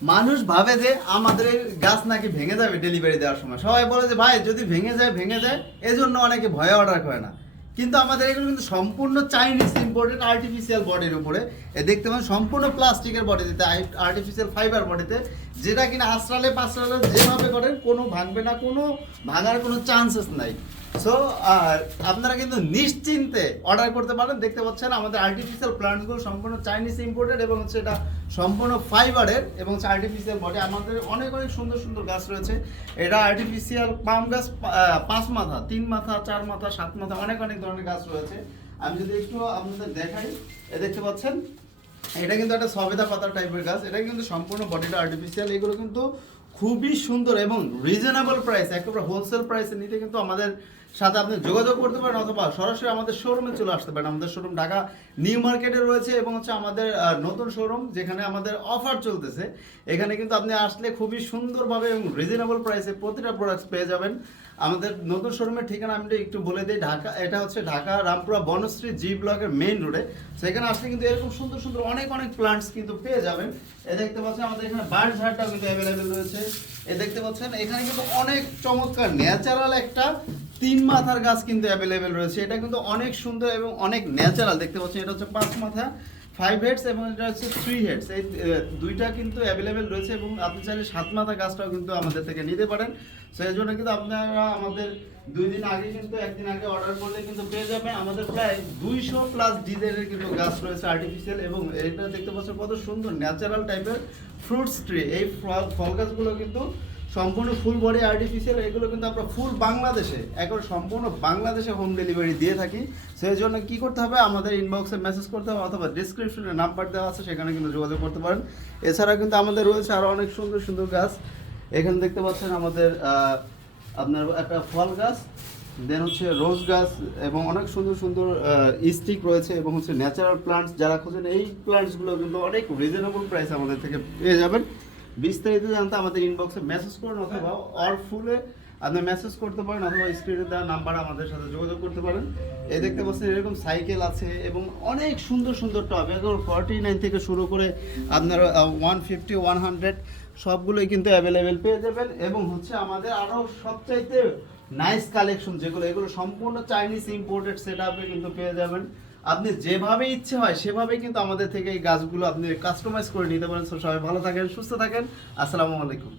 মানুষ ভাবে যে আমাদের এই গাছ নাকি ভেঙে যাবে ডেলিভারি দেওয়ার সময়, সবাই বলে যে ভাই যদি ভেঙে যায়, এজন্য অনেকে ভয়ে অর্ডার করে না। কিন্তু আমাদের এগুলো কিন্তু সম্পূর্ণ চাইনিজ ইম্পোর্টেড আর্টিফিশিয়াল বডির উপরে, দেখতে পাবেন সম্পূর্ণ প্লাস্টিকের বডিতে, আর্টিফিশিয়াল ফাইবার বডিতে, যেটা কিনা আশ্রালে পাশ্রালে যেভাবে করেন কোনো ভাঙবে না, কোনো ভাঙার কোনো চান্সেস নাই। সো আর আপনারা কিন্তু নিশ্চিন্তে অর্ডার করতে পারেন। দেখতে পাচ্ছেন আমাদের আর্টিফিশিয়াল প্লান্টসগুলো সম্পূর্ণ চাইনিজ ইম্পোর্টেড এবং হচ্ছে এটা সম্পূর্ণ ফাইবারের এবং হচ্ছে আর্টিফিশিয়াল বডি। আমাদের অনেক অনেক সুন্দর সুন্দর গাছ রয়েছে। এটা আর্টিফিশিয়াল পাম গাছ, 5 মাথা, 3 মাথা, 4 মাথা, 7 মাথা, অনেক অনেক ধরনের গাছ রয়েছে। আমি যদি একটু আপনাদের দেখাই, দেখতে পাচ্ছেন এটা কিন্তু একটা সবেদা পাতা টাইপের গাছ। এটা কিন্তু সম্পূর্ণ বডিটা আর্টিফিশিয়াল। এগুলো কিন্তু খুবই সুন্দর এবং রিজনেবল প্রাইস, একেবারে হোলসেল প্রাইসে নিতে কিন্তু আমাদের সাথে আপনি যোগাযোগ করতে পারেন, অথবা সরাসরি আমাদের শোরুমে চলে আসতে পারেন। আমাদের শোরুম ঢাকা নিউ মার্কেটে রয়েছে এবং হচ্ছে আমাদের নতুন শোরুম যেখানে আমাদের অফার চলতেছে। এখানে কিন্তু আপনি আসলে খুবই সুন্দরভাবে এবং রিজনেবল প্রাইসে প্রতিটা প্রোডাক্টস পেয়ে যাবেন। আমাদের নতুন শোরুমের ঠিকানা আমি একটু বলে দিই। ঢাকা, এটা হচ্ছে ঢাকা রামপুরা বনশ্রী জি ব্লকের মেইন রোডে। সেখানে আসলে কিন্তু এরকম সুন্দর সুন্দর অনেক অনেক প্লান্টস কিন্তু পেয়ে যাবেন। দেখতে পাচ্ছেন আমাদের এখানে বার্ড ঝাড়টাও কিন্তু অ্যাভেলেবেল রয়েছে। দেখতে পাচ্ছেন এখানে কিন্তু অনেক চমৎকার ন্যাচারাল একটা 3 মাথার গাছ কিন্তু অ্যাভেলেবেল রয়েছে। এটা কিন্তু অনেক সুন্দর এবং অনেক ন্যাচারাল। দেখতে পাচ্ছেন এটা হচ্ছে 5 মাথা, 5 হেডস এবং এটা হচ্ছে 3 হেডস। এই দুইটা কিন্তু অ্যাভেলেবেল রয়েছে এবং আপনি চাইলে 7 মাথা গাছটাও কিন্তু আমাদের থেকে নিতে পারেন। সেই জন্য কিন্তু আপনারা আমাদের 2 দিন আগে কিন্তু, একদিন আগে অর্ডার করলে কিন্তু পেয়ে যাবেন। আমাদের প্রায় 200 প্লাস ডিজাইনের কিন্তু গাছ রয়েছে আর্টিফিশিয়াল, এবং এটা দেখতে পাচ্ছেন কত সুন্দর ন্যাচারাল টাইপের ফ্রুটস ট্রি। এই ফল গাছগুলো কিন্তু সম্পূর্ণ ফুল বডি আর্টিফিশিয়াল। এগুলো কিন্তু আমরা ফুল বাংলাদেশে, একবার সম্পূর্ণ বাংলাদেশে হোম ডেলিভারি দিয়ে থাকি। সেই জন্য কী করতে হবে, আমাদের ইনবক্সে মেসেজ করতে হবে অথবা ডিসক্রিপশনে নাম্বার দেওয়া আছে, সেখানে কিন্তু যোগাযোগ করতে পারেন। এছাড়া কিন্তু আমাদের রয়েছে আরও অনেক সুন্দর সুন্দর গাছ। এখানে দেখতে পাচ্ছেন আমাদের আপনার একটা ফল গাছ, দেন হচ্ছে রোজ গাছ এবং অনেক সুন্দর সুন্দর স্টিক রয়েছে এবং হচ্ছে ন্যাচারাল প্লান্টস। যারা খুঁজেন এই প্লান্টসগুলো কিন্তু অনেক রিজনেবল প্রাইস আমাদের থেকে পেয়ে যাবেন। বিস্তারিত জানতে আমাদের ইনবক্সে মেসেজ করুন অথবা ফুলে আপনি মেসেজ করতে পারেন, অথবা স্ক্রিনে দেওয়া নাম্বার আমাদের সাথে যোগাযোগ করতে পারেন। এই দেখতে পাচ্ছেন এরকম সাইকেল আছে এবং অনেক সুন্দর সুন্দর টব, এখন 49 থেকে শুরু করে আপনার 150, 100 সবগুলোই কিন্তু অ্যাভেলেবেল পেয়ে যাবেন। এবং হচ্ছে আমাদের আরও সবচাইতে নাইস কালেকশন যেগুলো, এগুলো সম্পূর্ণ চাইনিজ ইম্পোর্টেড সেট আপে কিন্তু পেয়ে যাবেন। আপনি যেভাবে ইচ্ছে হয় সেভাবে কিন্তু আমাদের থেকে এই গাছগুলো আপনি কাস্টমাইজ করে নিতে পারেন। সবাই ভালো থাকেন, সুস্থ থাকেন। আসসালামু আলাইকুম।